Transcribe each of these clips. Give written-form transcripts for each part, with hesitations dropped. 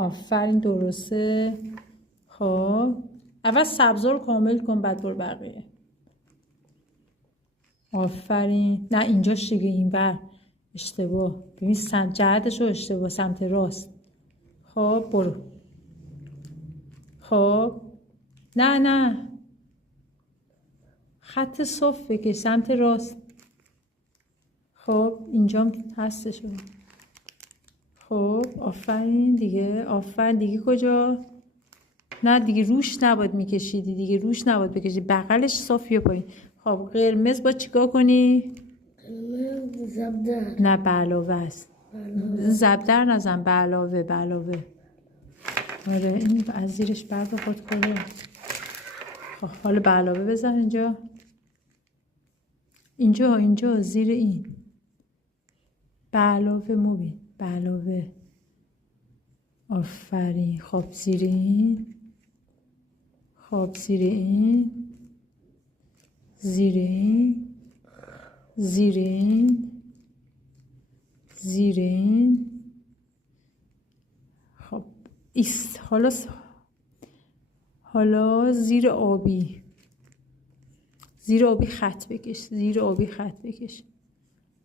آفرین درسته. خب اول سبزا رو کامل کن بعد برو بقیه. آفرین. نه اینجاش دیگه، این بر اشتباه. ببین جهتش رو اشتباه، سمت راست. خب برو. خب نه خط صف بکش سمت راست. خب اینجام هستش. خب آفرین دیگه. آفرین دیگه کجا؟ نه دیگه روش نباید میکشیدی، دیگه روش نباید بکشی، بغلش صاف یا پایین. خب قرمز با چیکار کنی؟ زبدر. نه به علاوه است. زبدر نزن، به علاوه. آره این از زیرش بر بخورد کنه. خب حالا به علاوه بزن اینجا زیر این به علاوه مبین، به علاوه. آفرین. خب زیر این. خب زیر این. زیر این. زیر این. زیر این. خب ایست. حالا زیر آبی. زیر آبی خط بکش. زیر آبی خط بکش.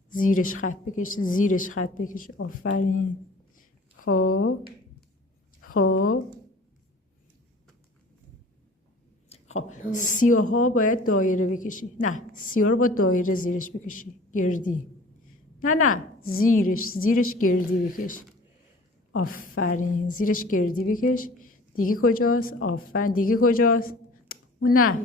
زیرش خط بکش. زیرش خط بکش. آفرین. خب سیاه ها باید دایره بکشی. نه سیاه رو با دایره زیرش بکشی، گردی. نه زیرش گردی بکش. آفرین. زیرش گردی بکش. دیگه کجاست؟ آفرین. دیگه کجاست؟ نه